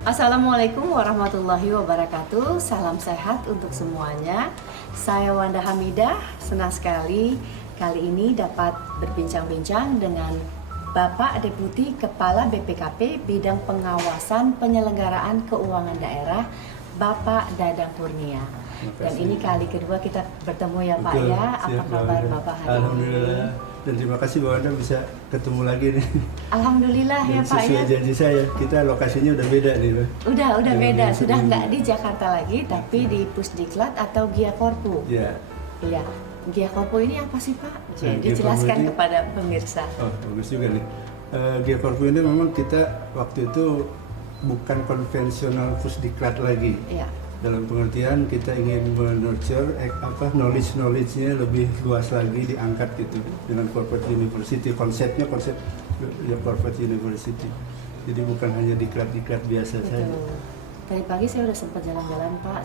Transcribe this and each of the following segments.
Assalamualaikum warahmatullahi wabarakatuh. Salam sehat untuk semuanya. Saya Wanda Hamidah. Senang sekali kali ini dapat berbincang-bincang dengan Bapak Deputi Kepala BPKP Bidang Pengawasan Penyelenggaraan Keuangan Daerah, Bapak Dadang Kurnia. Dan ini kali kedua kita bertemu ya Pak. Betul, ya. Apa kabar Bapak hari ini? Alhamdulillah. Dan terima kasih Mbak Wanda bisa ketemu lagi nih. Alhamdulillah ya Dan Pak ya. sesuai janji saya, kita lokasinya udah beda nih Mbak. Udah Yang beda. Sudah sebelumnya. nggak di Jakarta lagi, tapi di Pusdiklat atau Giakorpu. Ya. Iya, Giakorpu ini apa sih Pak? Jadi Giakorpu jelaskan ini- kepada pemirsa. Oh, bagus juga nih. Giakorpu ini memang kita waktu itu bukan konvensional pusdiklat lagi. Iya, Dalam pengertian kita ingin menurture knowledge-nya lebih luas lagi, diangkat gitu dengan corporate university. Konsep ya corporate university. Jadi bukan hanya diklat-diklat biasa saja. betul. Tadi pagi saya udah sempat jalan-jalan Pak,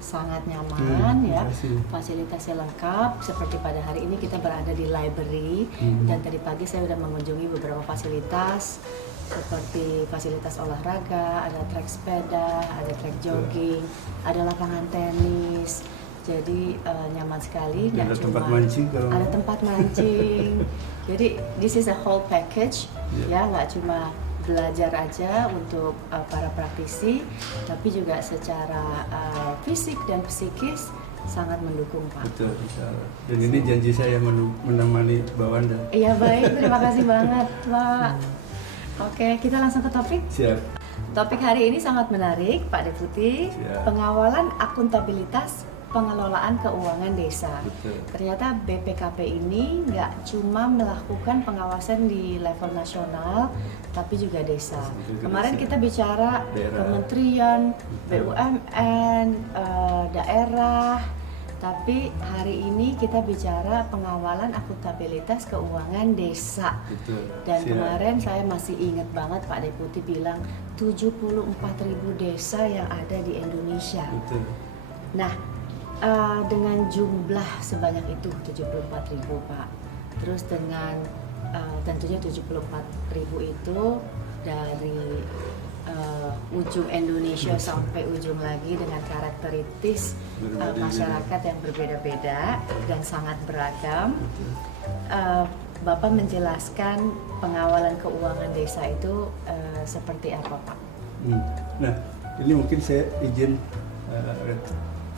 sangat nyaman ya. terima kasih. Fasilitasnya lengkap. Seperti pada hari ini kita berada di library dan tadi pagi saya udah mengunjungi beberapa fasilitas seperti fasilitas olahraga, ada trek sepeda, ada trek jogging, ada lapangan tenis. Jadi nyaman sekali. Ada nggak tempat cuma- mancing kalau ada tempat mancing. Jadi this is a whole package, Yeah. ya, nggak cuma belajar aja untuk para praktisi, tapi juga secara fisik dan psikis sangat mendukung Pak. betul, insyaallah. Dan ini janji saya menemani Mbak Wanda. Iya baik, terima kasih banget Pak. Oke, kita langsung ke topik. Siap. Topik hari ini sangat menarik Pak Deputi, Siap. pengawalan akuntabilitas pengelolaan keuangan desa. Betul. Ternyata BPKP ini nggak cuma melakukan pengawasan di level nasional, tapi juga desa. Juga Kemarin desa. kita bicara Daerah. kementerian, Betul. BUMN, daerah, tapi hari ini kita bicara pengawalan akuntabilitas keuangan desa. Betul. Dan Siap. kemarin saya masih ingat banget Pak Deputi bilang 74.000 desa yang ada di Indonesia. Betul. Nah, dengan jumlah sebanyak itu 74.000 Pak. Terus dengan tentunya 74.000 itu dari ujung Indonesia sampai ujung lagi dengan karakteristik Berbeda-beda. masyarakat yang berbeda-beda dan sangat beragam. Bapak menjelaskan pengawalan keuangan desa itu seperti apa Pak? Nah, ini mungkin saya izin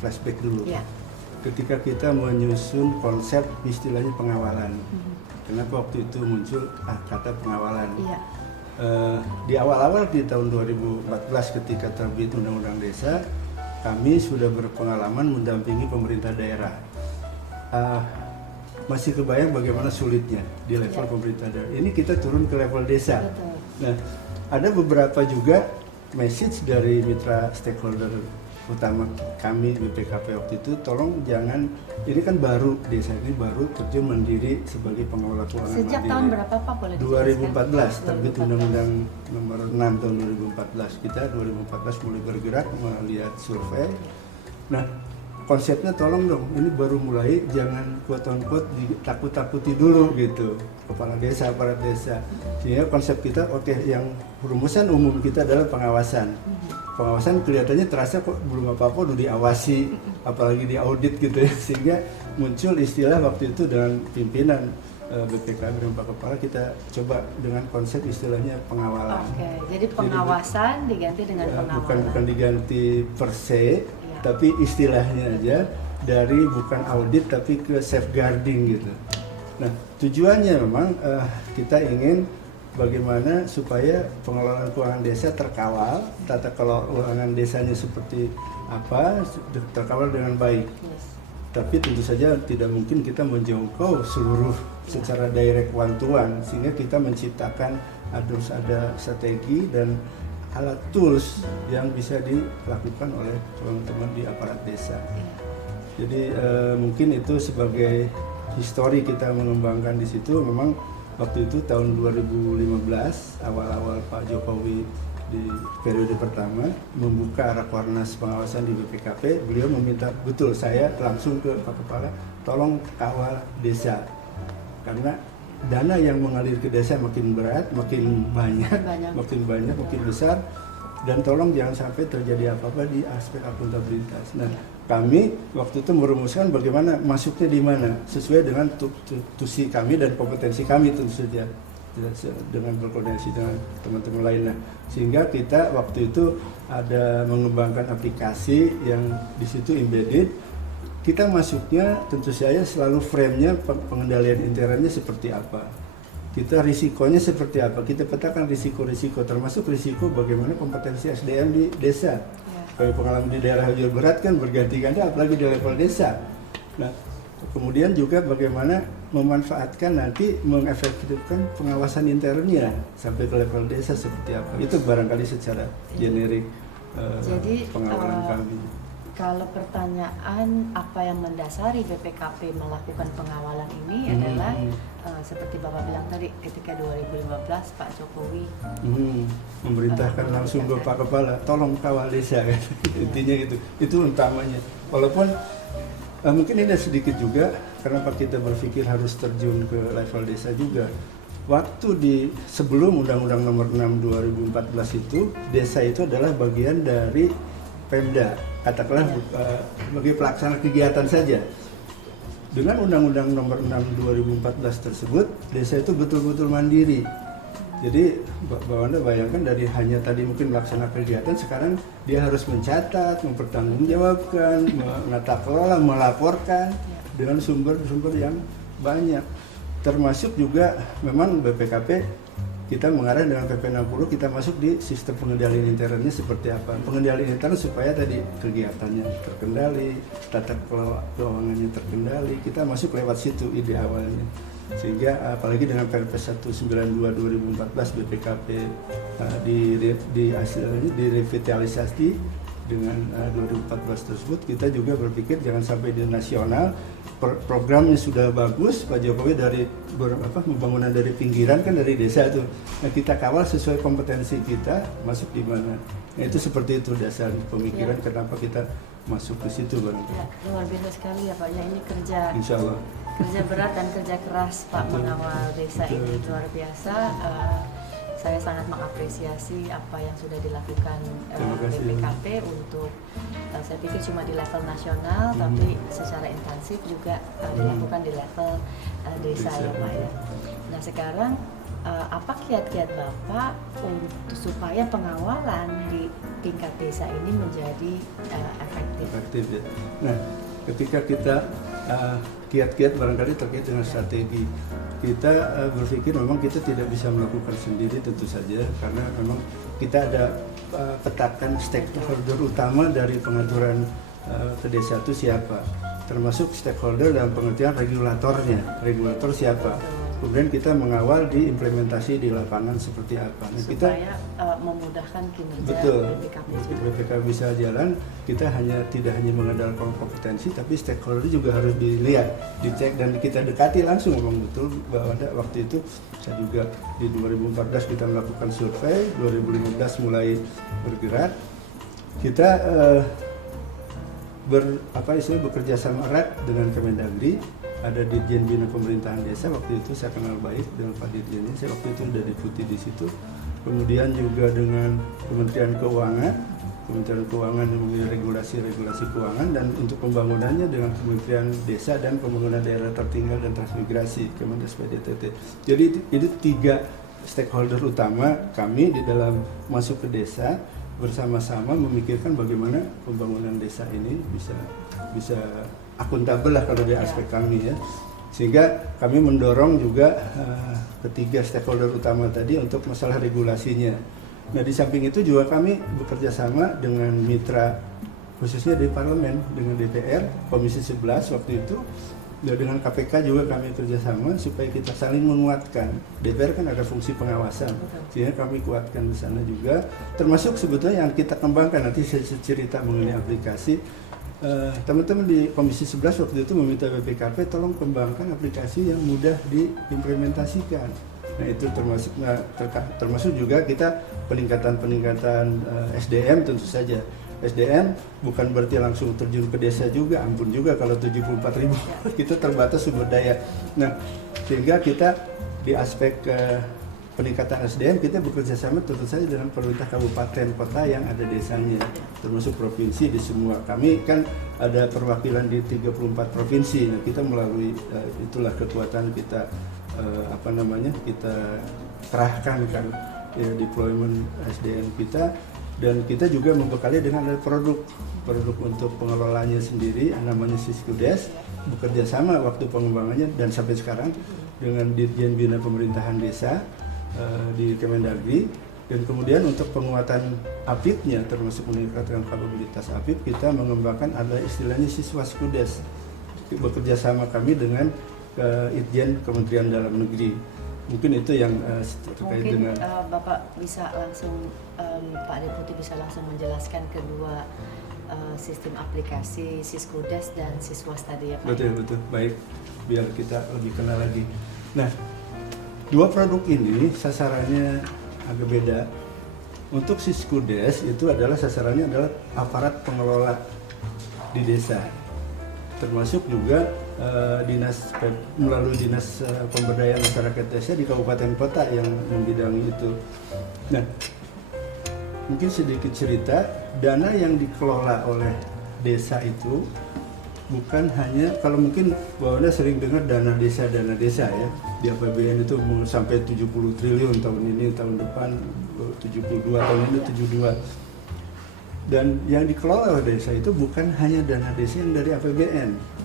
flashback dulu. Ya. Ketika kita menyusun konsep istilahnya pengawalan, kenapa waktu itu muncul kata pengawalan? Iya. Di awal-awal di tahun 2014 ketika terbit Undang-Undang Desa, kami sudah berpengalaman mendampingi pemerintah daerah. Masih kebayang bagaimana sulitnya di level Ya. pemerintah daerah. Ini kita turun ke level desa. Betul. Nah, ada beberapa juga message dari mitra stakeholder utama kami BPKP waktu itu, tolong jangan, ini kan baru, desa ini baru terjun mandiri sebagai pengelola keuangan Sejak mandiri. tahun berapa Pak boleh dijelaskan? 2014 terbit 2014. Undang-Undang Nomor 6 tahun 2014. Kita 2014 mulai bergerak melihat survei. Nah, konsepnya tolong dong, ini baru mulai, jangan quote-unquote ditakut-takuti dulu gitu kepala desa, aparat desa. Sehingga konsep kita, oke, yang rumusan umum kita adalah pengawasan. Pengawasan kelihatannya terasa kok belum apa-apa udah diawasi, apalagi diaudit gitu ya. Sehingga muncul istilah waktu itu dengan pimpinan BPKP dan Pak Kepala, kita coba dengan konsep istilahnya pengawalan. Oke, jadi pengawasan diganti dengan pengawalan. Bukan diganti per se, Iya. tapi istilahnya aja dari bukan audit tapi ke safeguarding gitu. Nah, tujuannya memang kita ingin bagaimana supaya pengelolaan keuangan desa terkawal, tata kelola keuangan desanya seperti apa, terkawal dengan baik. Yes. Tapi tentu saja tidak mungkin kita menjangkau seluruh secara direct one to one, sehingga kita menciptakan harus ada strategi dan alat tools yang bisa dilakukan oleh teman-teman di aparat desa. Iya. Jadi mungkin itu sebagai histori kita mengembangkan di situ. Memang waktu itu tahun 2015 awal-awal Pak Jokowi di periode pertama membuka Rakornas pengawasan di BPKP, beliau meminta betul saya langsung ke Pak Kepala, tolong kawal desa, karena dana yang mengalir ke desa makin berat, makin banyak, makin besar, dan tolong jangan sampai terjadi apa-apa di aspek akuntabilitas. Nah, kami waktu itu merumuskan bagaimana masuknya di mana sesuai dengan tusi kami dan kompetensi kami tentu saja, dengan berkoordinasi dengan teman-teman lainnya. Sehingga kita waktu itu ada mengembangkan aplikasi yang di situ embedded. Kita masuknya tentu saja selalu frame-nya pengendalian internetnya seperti apa. Kita risikonya seperti apa, kita petakan risiko-risiko, termasuk risiko bagaimana kompetensi SDM di desa. Kalau pengalaman di daerah Jawa Barat kan berganti-ganti, apalagi di level desa. Nah, kemudian juga bagaimana memanfaatkan nanti mengefektifkan pengawasan internnya sampai ke level desa seperti apa. Itu barangkali secara generik pengawalan kami. Kalau pertanyaan apa yang mendasari BPKP melakukan pengawalan ini adalah seperti Bapak bilang tadi, ketika 2015 Pak Jokowi memerintahkan langsung ke Pak Kepala, tolong kawal desa kan. Intinya itu utamanya. Walaupun mungkin ini sedikit juga, kenapa kita berpikir harus terjun ke level desa juga. Waktu sebelum Undang-Undang Nomor 6 2014 itu, desa itu adalah bagian dari Pemda, katakanlah sebagai pelaksana kegiatan saja. Dengan Undang-Undang Nomor 6 2014 tersebut, desa itu betul-betul mandiri. Jadi Mbak Wanda bayangkan dari hanya tadi mungkin melaksanakan kegiatan, sekarang dia harus mencatat, mempertanggungjawabkan, menata kelola, melaporkan dengan sumber-sumber yang banyak. Termasuk juga memang BPKP kita mengarah dengan PP 60, kita masuk di sistem pengendalian internetnya seperti apa. Pengendalian intern supaya tadi kegiatannya terkendali, tata kelola keuangannya terkendali, kita masuk lewat situ ide awalnya. Sehingga apalagi dengan Perpres 192 2014 BPKP direvitalisasi dengan 2014 tersebut, kita juga berpikir jangan sampai di nasional programnya sudah bagus, Pak Jokowi dari pembangunan dari pinggiran kan dari desa itu. Nah, kita kawal sesuai kompetensi kita masuk di mana. Nah, itu seperti itu dasar pemikiran kenapa kita masuk ke situ, Bang. Ya, luar biasa sekali ya Pak. Ya, ini Insya Allah. kerja berat dan kerja keras Pak mengawal desa ini luar biasa. Saya sangat mengapresiasi apa yang sudah dilakukan BPKP untuk saya pikir cuma di level nasional, tapi secara intensif juga dilakukan di level desa ya Pak ya. Nah sekarang apa kiat-kiat Bapak untuk supaya pengawalan di tingkat desa ini menjadi efektif ya? Nah ketika kita kiat-kiat barangkali terkait dengan strategi, kita berpikir memang kita tidak bisa melakukan sendiri tentu saja, karena memang kita ada petakan stakeholder utama dari pengaturan ke desa itu siapa, termasuk stakeholder dalam pengertian regulator siapa. Kemudian kita mengawal di implementasi di lapangan seperti apa. Nah, supaya memudahkan kinerja BPKP bisa jalan. Kita tidak hanya mengandalkan kompetensi, tapi stakeholder juga harus dilihat, dicek dan kita dekati langsung. Memang betul bahwa waktu itu saya juga di 2014 kita melakukan survei, 2015 mulai bergerak. Kita bekerja sama erat dengan Kemendagri. Ada Dirjen Bina Pemerintahan Desa, waktu itu saya kenal baik dengan Pak Dirjennya, saya waktu itu sudah deputi di situ. Kemudian juga dengan Kementerian Keuangan memiliki regulasi keuangan, dan untuk pembangunannya dengan Kementerian Desa dan Pembangunan Daerah Tertinggal dan Transmigrasi, Kemendes PDTT. Jadi itu 3 stakeholder utama kami di dalam masuk ke desa, bersama-sama memikirkan bagaimana pembangunan desa ini bisa akuntabel lah kalau di aspek kami ya. Sehingga kami mendorong juga ketiga stakeholder utama tadi untuk masalah regulasinya. Nah di samping itu juga kami bekerja sama dengan mitra khususnya di parlemen, dengan DPR, Komisi 11 waktu itu, dan dengan KPK juga kami kerjasama supaya kita saling menguatkan. DPR kan ada fungsi pengawasan, sehingga kami kuatkan di sana juga. Termasuk sebetulnya yang kita kembangkan, nanti saya cerita mengenai aplikasi. Teman-teman di Komisi 11 waktu itu meminta BPKP tolong kembangkan aplikasi yang mudah diimplementasikan. Nah itu termasuk juga kita peningkatan SDM tentu saja. SDM bukan berarti langsung terjun ke desa juga, ampun juga kalau 74.000 kita terbatas sumber daya. Nah Sehingga kita di aspek peningkatan SDM kita bekerja sama tentu saja dengan pemerintah kabupaten kota yang ada desanya, termasuk provinsi di semua. Kami kan ada perwakilan di 34 provinsi. Nah, kita melalui itulah kekuatan kita kita kerahkan kan deployment SDM kita, dan kita juga membekali dengan produk untuk pengelolanya sendiri, namanya Siskudes, bekerja sama waktu pengembangannya dan sampai sekarang dengan Dirjen Bina Pemerintahan Desa di Kemendagri. Dan kemudian untuk penguatan APIP-nya, termasuk meningkatkan kapabilitas APIP, kita mengembangkan ada istilahnya Siswa Skudes, bekerja sama kami dengan Itjen Kementerian Dalam Negeri. Mungkin itu yang terkait dengan Bapak bisa langsung Pak Deputi bisa langsung menjelaskan kedua sistem aplikasi Siskudes dan Siswas tadi ya Pak. Betul, baik, biar kita lebih kenal lagi. Nah, dua produk ini sasarannya agak beda. Untuk Siskudes itu adalah sasarannya adalah aparat pengelola di desa, termasuk juga melalui dinas pemberdayaan masyarakat desa di kabupaten kota yang membidangi itu. Nah, mungkin sedikit cerita, dana yang dikelola oleh desa itu bukan hanya, kalau mungkin Mbak Wanda sering dengar dana desa ya, di APBN itu sampai 70 triliun tahun ini, tahun depan 72, tahun ini 72. Dan yang dikelola oleh desa itu bukan hanya dana desa yang dari APBN.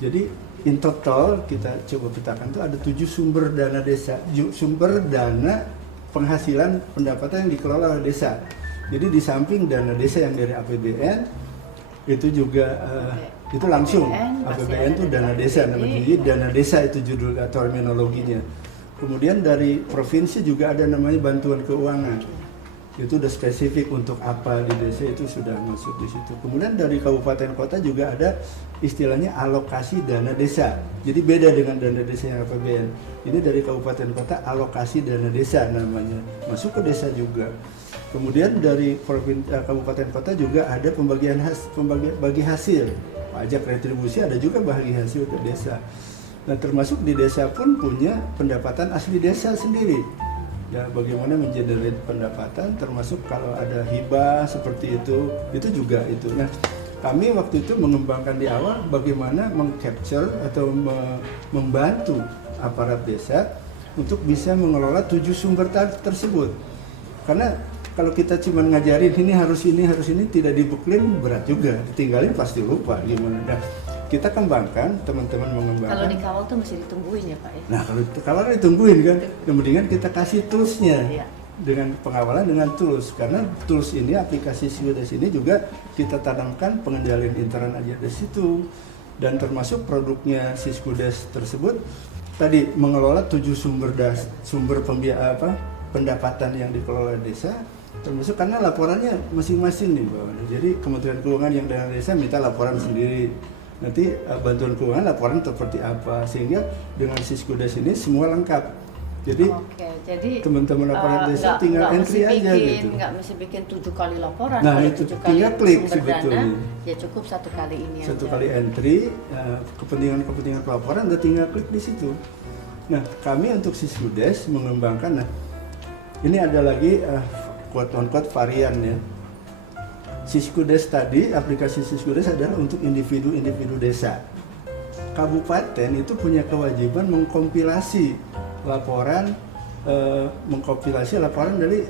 Jadi in total kita coba petakan itu ada 7 sumber dana desa, sumber dana penghasilan pendapatan yang dikelola oleh desa. Jadi di samping dana desa yang dari APBN itu juga itu langsung APBN itu dana desa namanya. Jadi dana desa itu judul atau terminologinya. Kemudian dari provinsi juga ada namanya bantuan keuangan. Itu udah spesifik untuk apa di desa, itu sudah masuk di situ. Kemudian dari kabupaten kota juga ada istilahnya alokasi dana desa. Jadi beda dengan dana desa yang APBN. Ini dari kabupaten kota alokasi dana desa namanya, masuk ke desa juga. Kemudian dari kabupaten kota juga ada bagi hasil, pajak retribusi, ada juga bagi hasil ke desa. Nah, termasuk di desa pun punya pendapatan asli desa sendiri. Ya, bagaimana mengenerate pendapatan, termasuk kalau ada hibah seperti itu juga itu. Nah, kami waktu itu mengembangkan di awal bagaimana mengcapture atau membantu aparat desa untuk bisa mengelola 7 sumber tersebut. Karena kalau kita cuma ngajarin ini harus ini tidak dibuklin, berat juga, tinggalin pasti lupa gimana. Nah, kita kembangkan, teman-teman mengembangkan. Kalau dikawal tuh mesti ditungguin ya Pak ya? Nah, kalau ditungguin kan, kemudian kita kasih toolsnya dengan pengawalan dengan tools. Karena tools ini, aplikasi Siskudes ini juga kita tanamkan pengendalian internal aja di situ. Dan termasuk produknya Siskudes tersebut tadi mengelola 7 sumber pendapatan yang dikelola desa, termasuk karena laporannya masing-masing nih Mbak. Jadi Kementerian Keuangan yang dana desa minta laporan sendiri. Nanti bantuan keuangan laporan seperti apa, sehingga dengan Siskudes ini semua lengkap. Jadi, teman-teman aparat desa tinggal entry aja gitu. Nggak mesti bikin 7 kali laporan. Nah, itu tinggal klik sebetulnya. Ya cukup 1 kali ini Satu aja. kali entry, kepentingan pelaporan udah tinggal klik di situ. Nah, kami untuk Siskudes mengembangkan, ini ada lagi quote on quote varian ya. Siskudes tadi, aplikasi Siskudes adalah untuk individu-individu desa. Kabupaten itu punya kewajiban mengkompilasi laporan dari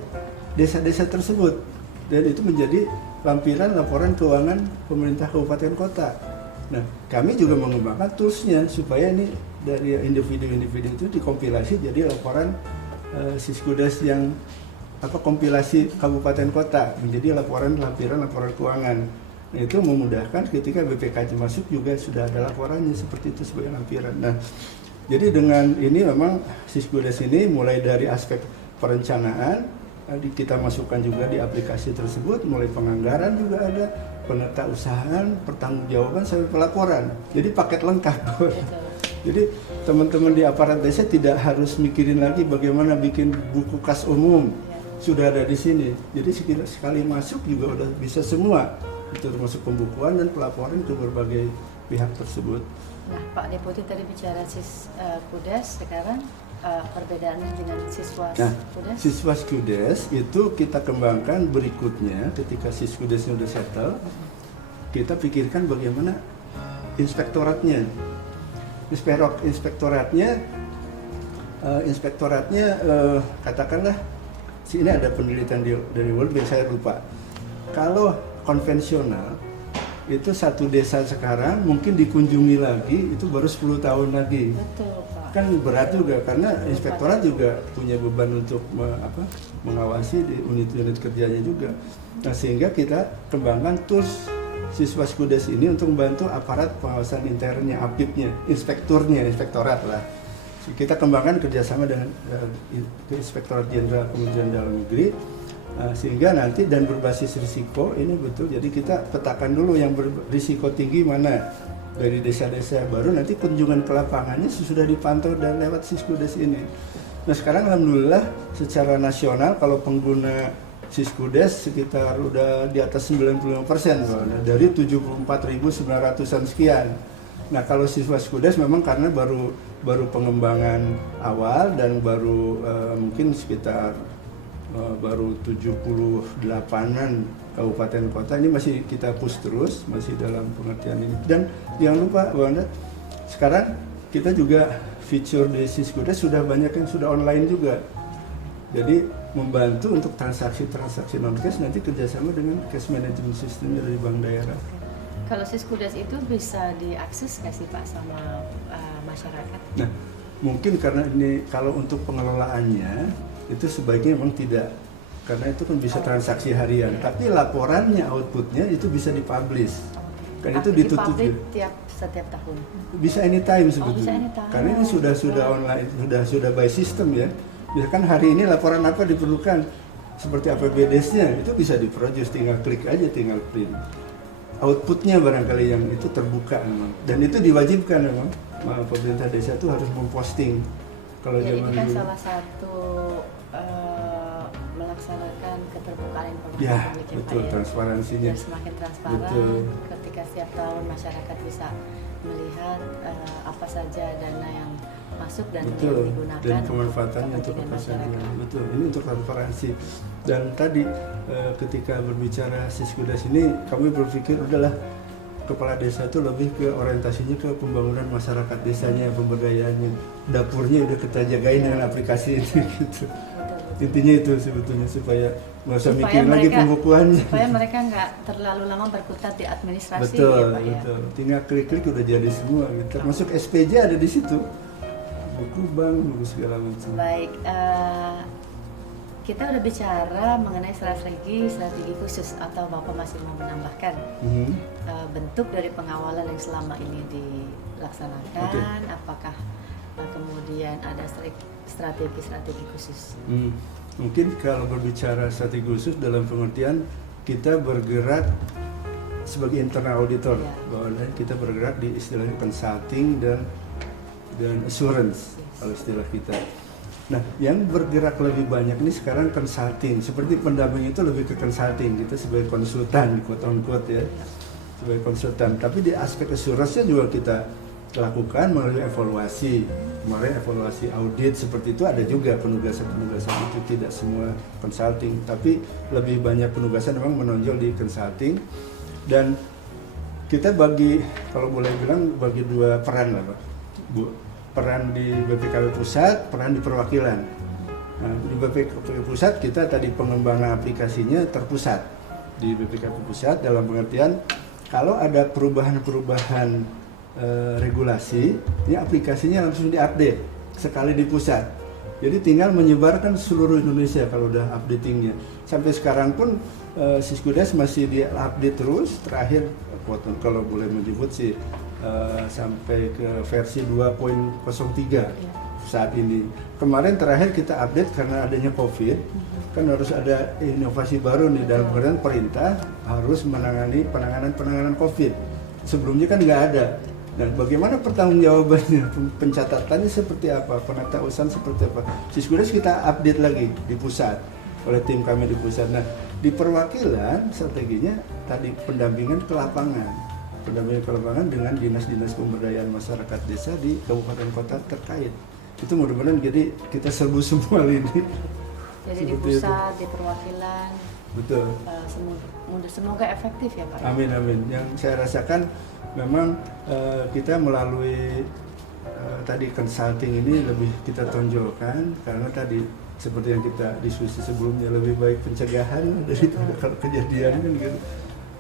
desa-desa tersebut, dan itu menjadi lampiran laporan keuangan pemerintah kabupaten kota. Nah, kami juga mengembangkan toolsnya supaya ini dari individu-individu itu dikompilasi jadi laporan Siskudes yang kompilasi kabupaten kota menjadi lampiran laporan keuangan. Nah, itu memudahkan ketika BPKJ masuk juga sudah ada laporannya seperti itu sebagai lampiran. Nah, jadi dengan ini memang Siskudes ini mulai dari aspek perencanaan kita masukkan juga di aplikasi tersebut, mulai penganggaran juga ada, penetausahaan, pertanggungjawaban sampai pelaporan. Jadi paket lengkap. Jadi teman-teman di aparat desa tidak harus mikirin lagi bagaimana bikin buku kas umum. Sudah ada di sini. Jadi sekali masuk juga udah bisa semua. Itu termasuk pembukuan dan pelaporan ke berbagai pihak tersebut. Nah, Pak Deputi tadi bicara Kudes, sekarang perbedaannya dengan siswa Nah, Kudes? siswa Kudes itu kita kembangkan berikutnya ketika Kudesnya udah settle, kita pikirkan bagaimana inspektoratnya. Inspektoratnya katakanlah ini ada penelitian dari World Bank, saya lupa. Kalau konvensional itu satu desa sekarang mungkin dikunjungi lagi itu baru 10 tahun lagi. Betul, Pak. Kan berat juga karena inspektorat juga punya beban untuk mengawasi di unit-unit kerjanya juga. Nah, sehingga kita kembangkan tools siswa Kudes ini untuk membantu aparat pengawasan internnya, APIP-nya, inspektorat lah. Kita kembangkan kerjasama dengan Inspektorat Jenderal Kementerian Dalam Negeri, sehingga nanti dan berbasis risiko ini betul. Jadi kita petakan dulu yang berisiko tinggi mana dari desa-desa, baru nanti kunjungan ke lapangannya sudah dipantau dan lewat Siskudes ini. Nah, sekarang alhamdulillah secara nasional kalau pengguna Siskudes sekitar udah di atas 95% dari 74.900-an sekian. Nah, kalau siswa Skudes memang karena baru pengembangan awal dan baru mungkin sekitar baru 78-an kabupaten kota, ini masih kita push terus, masih dalam pengertian ini. Dan jangan lupa Wanda, sekarang kita juga fitur di Siskudes sudah banyak yang sudah online juga. Jadi membantu untuk transaksi-transaksi non-cash nanti kerjasama dengan cash management system dari bank daerah. Kalau Siskudes itu bisa diakses nggak sih Pak sama masyarakat? Nah, mungkin karena ini kalau untuk pengelolaannya itu sebaiknya memang tidak, karena itu kan bisa transaksi harian. Tapi laporannya, outputnya itu bisa dipublish. Kan itu ditutup setiap tahun. Bisa anytime sebetulnya. Bisa anytime. Karena ini sudah online, sudah by system ya. Misalkan hari ini laporan apa diperlukan, seperti APBDes-nya itu bisa diproduce, tinggal klik aja, tinggal print. Outputnya barangkali yang itu terbuka memang, dan itu diwajibkan memang pemerintah desa itu harus memposting. Kalau Ya, zaman ini kan dulu, salah satu melaksanakan keterbukaan informasi ya publik ya, betul, Pak, ya. transparansinya. Dan semakin transparan Betul. ketika setiap tahun masyarakat bisa melihat apa saja dana yang masuk dan Betul, yang digunakan dan kemanfaatannya untuk kepentingan apa saja. masyarakat. Betul, ini untuk transparansi. Dan tadi ketika berbicara Siskudes ini, kami berpikir udahlah kepala desa itu lebih ke orientasinya ke pembangunan masyarakat desanya, pemberdayaannya, dapurnya udah kita jagain dengan aplikasi ini gitu. Betul. Intinya itu sebetulnya supaya nggak usah Supaya mikirin lagi mereka- pembukuannya. Supaya mereka nggak terlalu lama berkutat di administrasi Betul, ya Pak ya. betul. Tinggal klik-klik udah jadi semua gitu. Termasuk SPJ ada di situ. Buku bank, buku segala macam. Baik, kita udah bicara mengenai strategi khusus, atau Bapak masih mau menambahkan Mhm. bentuk dari pengawalan yang selama ini dilaksanakan? Apakah kemudian ada strategi khusus? Mungkin kalau berbicara strategi khusus dalam pengertian kita bergerak sebagai internal auditor, Ya. bahwa kita bergerak di istilahnya consulting dan assurance kalau istilah kita. Nah, yang bergerak lebih banyak ini sekarang consulting, seperti pendamping itu lebih ke consulting, kita sebagai konsultan, quote on quote ya, sebagai konsultan. Tapi di aspek assurance-nya juga kita lakukan melalui evaluasi. Kemarin evaluasi audit seperti itu ada juga penugasan-penugasan itu, tidak semua consulting, tapi lebih banyak penugasan memang menonjol di consulting. Dan kita bagi, kalau boleh bilang, bagi dua peran lah Pak, Bu. Peran di BPKP Pusat, peran di perwakilan. Nah, di BPKP Pusat kita tadi pengembangan aplikasinya terpusat di BPKP Pusat dalam pengertian kalau ada perubahan-perubahan regulasi, ini aplikasinya langsung diupdate sekali di pusat. Jadi tinggal menyebarkan seluruh Indonesia kalau udah updatingnya. Sampai sekarang pun Siskudes masih di-update terus. Terakhir kalau boleh menyebut sih sampai ke versi 2.03 saat ini. Kemarin terakhir kita update karena adanya COVID, kan harus ada inovasi baru nih dalam pengertian perintah harus menangani penanganan COVID. Sebelumnya kan nggak ada. Dan bagaimana pertanggungjawabannya, pencatatannya seperti apa, penatausahaan seperti apa. Siskudes kita update lagi di pusat oleh tim kami di pusat. Nah, di perwakilan strateginya tadi pendampingan ke lapangan. pendampingan pengembangan dengan dinas-dinas pemberdayaan masyarakat desa di kabupaten kota terkait. Itu mudah-mudahan jadi kita serbu semua ini. Jadi di Seperti pusat, di perwakilan, Betul. semoga efektif ya Pak. Amin amin. Yang saya rasakan memang kita melalui tadi consulting ini lebih kita tonjolkan karena tadi seperti yang kita diskusi sebelumnya lebih baik pencegahan daripada kalau kejadian kan gitu.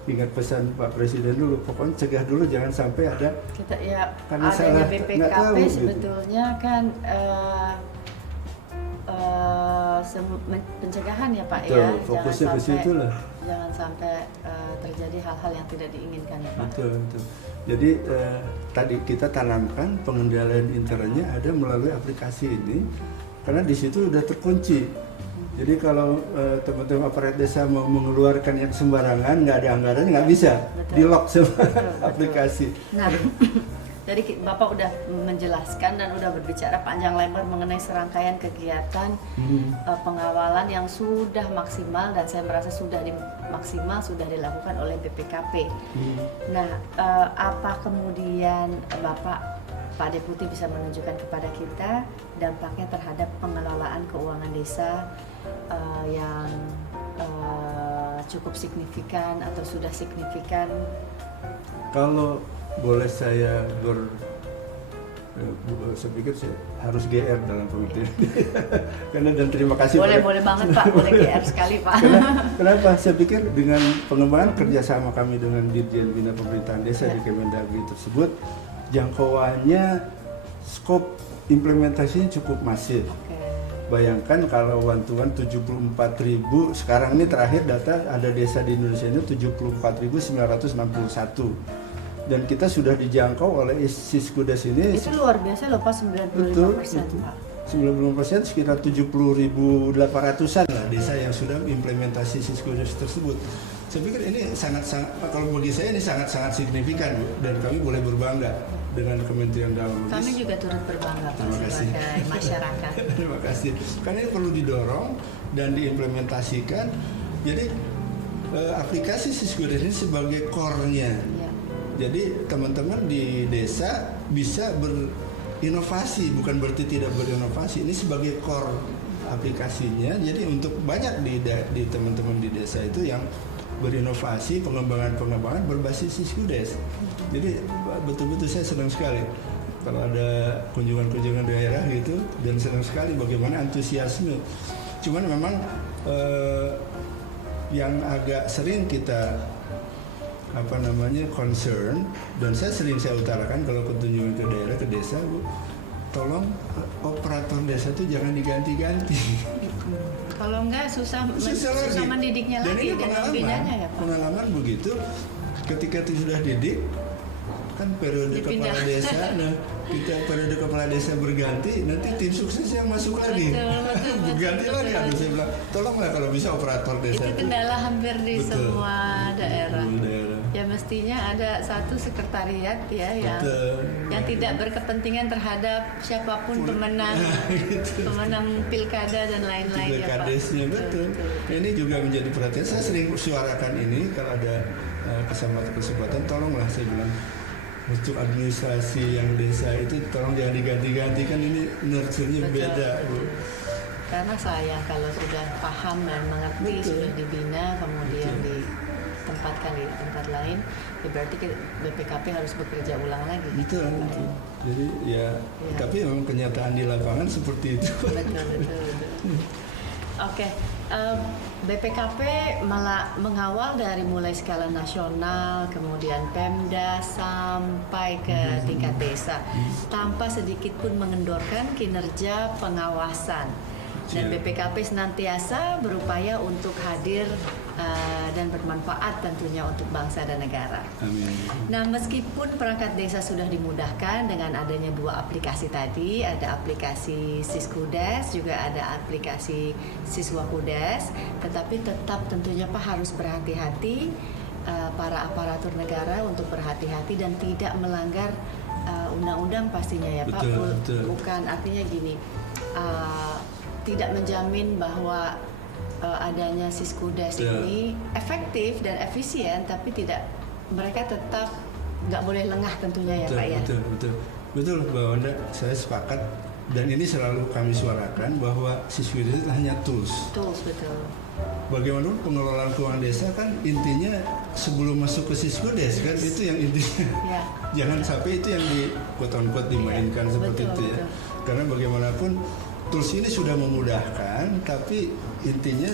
Ingat pesan Pak Presiden dulu, pokoknya cegah dulu jangan sampai ada Kita ya Karena adanya salah, nggak BPKP tahu, gitu. sebetulnya kan pencegahan ya Pak Betul, ya. fokusnya ke situ lah. Jangan sampai terjadi hal-hal yang tidak diinginkan ya Pak. Betul, betul. Jadi tadi kita tanamkan pengendalian internnya ada melalui aplikasi ini karena di situ udah terkunci. Jadi kalau teman-teman aparat desa mau mengeluarkan yang sembarangan, nggak ada anggaran, nggak bisa, Betul. di lock semua Betul. aplikasi. Nah, jadi Bapak udah menjelaskan dan udah berbicara panjang lebar mengenai serangkaian kegiatan pengawalan yang sudah maksimal dan saya merasa sudah maksimal sudah dilakukan oleh BPKP. Nah, apa kemudian Bapak Pak Deputi bisa menunjukkan kepada kita dampaknya terhadap pengelolaan keuangan desa yang cukup signifikan atau sudah signifikan? Kalau boleh saya saya pikir saya harus GR dalam pemikiran karena dan terima kasih Boleh banget Pak, boleh GR sekali Pak. Kenapa? Saya pikir dengan pengembangan kerjasama kami dengan Dirjen Bina Pemerintahan Desa di Kemendagri tersebut, jangkauannya, skop implementasinya cukup masif. Bayangkan kalau bantuan 74.000, sekarang ini terakhir data ada desa di Indonesia ini 74.961. Dan kita sudah dijangkau oleh Siskudes ini. Itu luar biasa loh Pak, 95% Pak. 95% sekitar 70.800-an lah desa yang sudah implementasi Siskudes tersebut. Saya pikir ini sangat-sangat, kalau bagi saya ini sangat-sangat signifikan Bu, dan kami boleh berbangga dengan Kementerian Dalam Negeri. Kami juga turut berbangga Pak sebagai masyarakat. Terima kasih. Karena ini perlu didorong dan diimplementasikan. Jadi aplikasi Siskudes ini sebagai core-nya. Ya. Jadi teman-teman di desa bisa berinovasi, bukan berarti tidak berinovasi. Ini sebagai core aplikasinya. Jadi untuk banyak di teman-teman di desa itu yang berinovasi, pengembangan berbasis Siskudes. Jadi betul-betul saya senang sekali kalau ada kunjungan-kunjungan daerah gitu, dan senang sekali bagaimana antusiasme. Cuman memang yang agak sering kita concern, dan saya utarakan kalau kunjungan ke daerah, ke desa, Bu, tolong operator desa itu jangan diganti-ganti. Kalau enggak susah mendidiknya Dan lagi ini dan membinanya ya Pak. pengalaman begitu, ketika itu sudah didik, kan periode Dipindah. kepala desa, nah kita periode kepala desa berganti, nanti tim sukses yang masuk lagi, Betul, berganti lagi. Aduh, saya bilang, tolonglah kalau bisa operator desa Itu kendala hampir di Betul. semua daerah. daerah. Ya mestinya ada satu sekretariat ya yang tidak berkepentingan terhadap siapapun pemenang pilkada dan lain-lain ya Pak. Kadesnya betul. Ini juga menjadi perhatian. Saya sering suarakan ini kalau ada kesempatan, tolonglah saya bilang untuk administrasi yang desa itu tolong jangan diganti-ganti, kan ini nurture-nya Betul. beda Bu. Karena sayang kalau sudah paham dan mengerti, Betul. sudah dibina, kemudian ditempatkan di tempat lain, ya berarti BPKP harus bekerja ulang lagi. Betul. Jadi tapi memang kenyataan di lapangan seperti itu. Betul. Oke, BPKP malah mengawal dari mulai skala nasional, kemudian Pemda sampai ke tingkat desa, tanpa sedikit pun mengendorkan kinerja pengawasan. Dan BPKP senantiasa berupaya untuk hadir dan bermanfaat tentunya untuk bangsa dan negara. Amin. Nah, meskipun perangkat desa sudah dimudahkan dengan adanya dua aplikasi tadi, ada aplikasi Siskudes, juga ada aplikasi Siswakudes, tetapi tetap tentunya Pak harus berhati-hati, para aparatur negara untuk berhati-hati dan tidak melanggar undang-undang pastinya ya Pak. Betul. Bukan artinya gini, tidak menjamin bahwa adanya Siskudes ini efektif dan efisien, tapi mereka tetap nggak boleh lengah tentunya ya Pak ya. Betul Mbak Wanda, saya sepakat. Dan ini selalu kami suarakan bahwa siswi desa itu hanya tools. Betul. Bagaimanapun pengelolaan keuangan desa kan intinya sebelum masuk ke Siskudes kan itu yang intinya. Ya. Jangan sampai itu yang di quote-unquote dimainkan seperti itu ya. Karena bagaimanapun tools ini sudah memudahkan, tapi intinya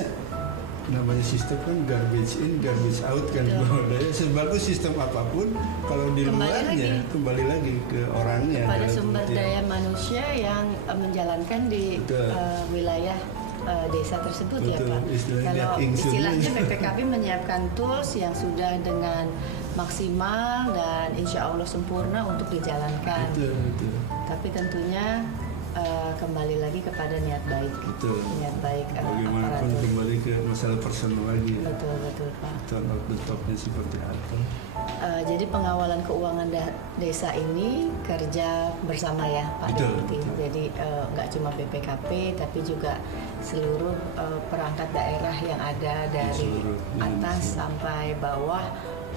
namanya sistem kan garbage in, garbage out kan. Sebagus sistem apapun kalau di luarnya kembali lagi ke orangnya. Pada sumber daya manusia yang menjalankan di wilayah desa tersebut. Ya Pak. Kalau istilahnya BPKP menyiapkan tools yang sudah dengan maksimal dan insya Allah sempurna untuk dijalankan. Betul. Tapi tentunya kembali lagi kepada niat baik. Niat baik bagaimanapun kembali ke masalah personal lagi. Betul Pak. Turn out the top-nya seperti apa? Jadi pengawalan keuangan desa ini kerja bersama ya Pak Deputi. Jadi nggak cuma BPKP tapi juga seluruh perangkat daerah yang ada dari atas sampai bawah,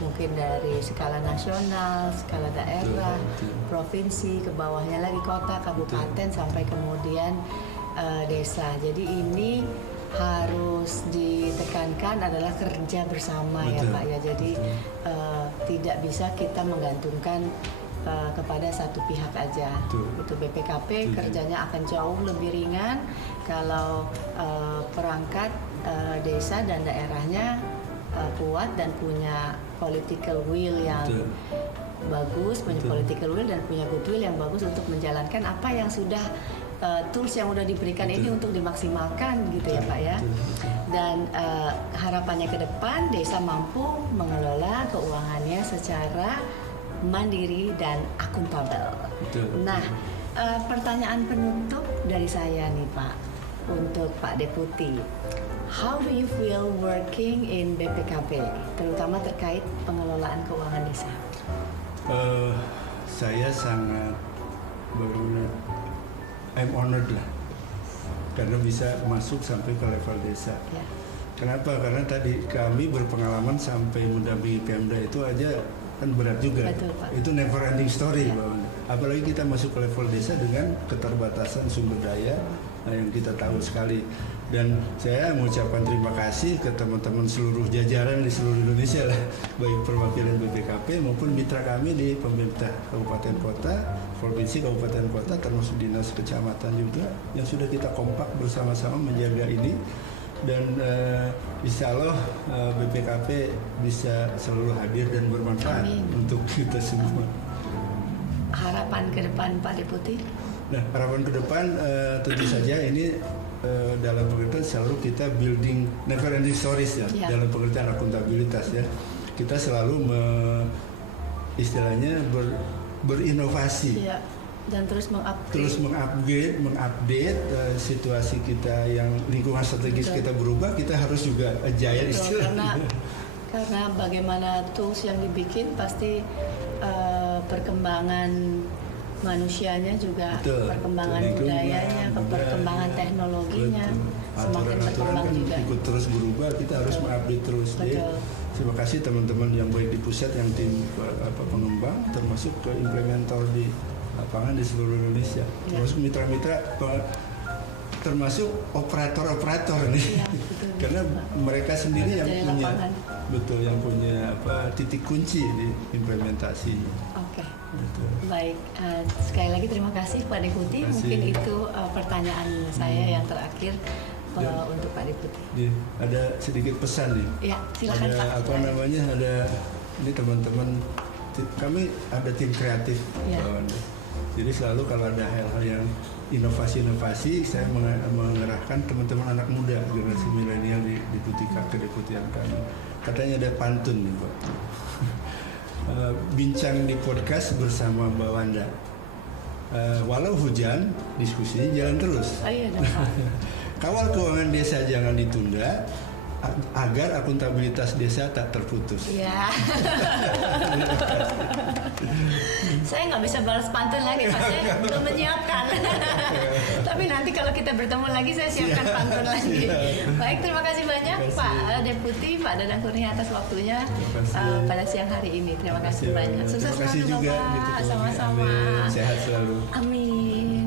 mungkin dari skala nasional, skala daerah, provinsi, ke bawahnya lagi kota, kabupaten, sampai kemudian desa. Jadi ini harus ditekankan adalah kerja bersama ya Pak ya. Jadi tidak bisa kita menggantungkan kepada satu pihak aja. Itu BPKP kerjanya akan jauh lebih ringan kalau perangkat desa dan daerahnya kuat dan punya political will yang bagus, punya political will dan punya goodwill yang bagus untuk menjalankan apa yang sudah tools yang sudah diberikan ini untuk dimaksimalkan gitu ya Pak ya. Dan harapannya ke depan desa mampu mengelola keuangannya secara mandiri dan akuntabel. Nah, pertanyaan penutup dari saya nih Pak untuk Pak Deputi. How do you feel working in BPKP, terutama terkait pengelolaan keuangan desa? Saya sangat I'm honored lah, karena bisa masuk sampai ke level desa. Ya. Kenapa? Karena tadi kami berpengalaman sampai mendampingi Pemda itu aja kan berat juga. Betul, Pak. Itu never ending story, ya. Apalagi kita masuk ke level desa dengan keterbatasan sumber daya yang kita tahu sekali. Dan saya mengucapkan terima kasih ke teman-teman seluruh jajaran di seluruh Indonesia lah, baik perwakilan BPKP maupun mitra kami di pemerintah kabupaten kota, provinsi kabupaten kota, termasuk dinas kecamatan juga, yang sudah kita kompak bersama-sama menjaga ini. Dan insya Allah BPKP bisa selalu hadir dan bermanfaat untuk kita semua. Harapan ke depan Pak Deputi? Nah, harapan ke depan tentu saja ini dalam pengertian selalu kita building never ending stories ya. Dalam pengertian akuntabilitas ya. Kita selalu istilahnya berinovasi. Ya. Dan terus mengupgrade, situasi kita yang lingkungan strategis kita berubah, kita harus juga agile istilahnya. Karena bagaimana tools yang dibikin pasti perkembangan manusianya juga, perkembangan budayanya, perkembangan teknologinya semakin berkembang kan juga. Ikut terus berubah, kita harus mengupdate terus. Terima kasih teman-teman yang baik di pusat, yang tim pengembang, termasuk ke implementator di lapangan di seluruh Indonesia, termasuk mitra-mitra, termasuk operator-operator nih, karena mereka sendiri yang punya yang punya titik kunci di implementasi. Oke. Baik, sekali lagi terima kasih Pak Deputi. Mungkin itu pertanyaan saya yang terakhir untuk Pak Deputi. Ada sedikit pesan nih. Ya, silakan Pak. Ada ini teman-teman, kami ada tim kreatif. Ya. Jadi selalu kalau ada hal-hal yang inovasi-inovasi, saya mengerahkan teman-teman anak muda generasi milenial di kedeputian kami. Katanya ada pantun nih Pak. Bincang di podcast bersama Mbak Wanda. Walau hujan, diskusinya jalan terus. Oh, iya, Kawal keuangan desa jangan ditunda. agar akuntabilitas desa tak terputus. Ya. Saya nggak bisa balas pantun lagi, Pak. Saya belum menyiapkan. Tapi nanti kalau kita bertemu lagi, saya siapkan pantun lagi. Baik, terima kasih banyak Pak Deputi, Pak Dadang Kurnia atas waktunya pada siang hari ini. Terima kasih banyak. Sukses Terima kasih selalu, juga. Bapak. Sama-sama. Amin. Sehat selalu. Amin.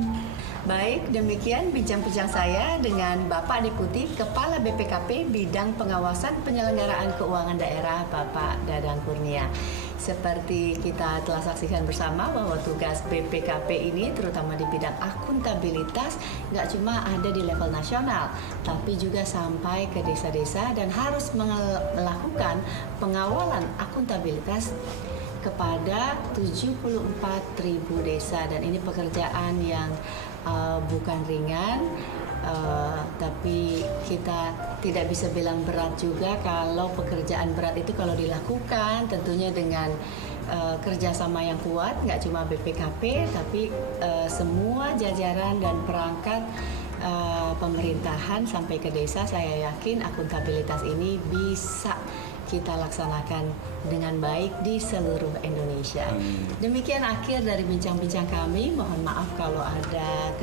Baik, demikian bincang-bincang saya dengan Bapak Deputi Kepala BPKP Bidang Pengawasan Penyelenggaraan Keuangan Daerah, Bapak Dadang Kurnia. Seperti kita telah saksikan bersama bahwa tugas BPKP ini terutama di bidang akuntabilitas nggak cuma ada di level nasional, tapi juga sampai ke desa-desa dan harus melakukan pengawalan akuntabilitas kepada 74.000 desa, dan ini pekerjaan yang bukan ringan, tapi kita tidak bisa bilang berat juga. Kalau pekerjaan berat itu kalau dilakukan tentunya dengan kerjasama yang kuat, nggak cuma BPKP tapi semua jajaran dan perangkat pemerintahan sampai ke desa. Saya yakin akuntabilitas ini bisa kita laksanakan dengan baik di seluruh Indonesia. Demikian akhir dari bincang-bincang kami. Mohon maaf kalau ada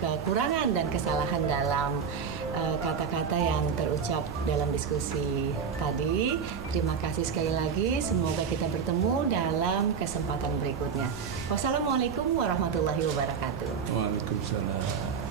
kekurangan dan kesalahan dalam kata-kata yang terucap dalam diskusi tadi. Terima kasih sekali lagi. Semoga kita bertemu dalam kesempatan berikutnya. Wassalamualaikum warahmatullahi wabarakatuh. Waalaikumsalam.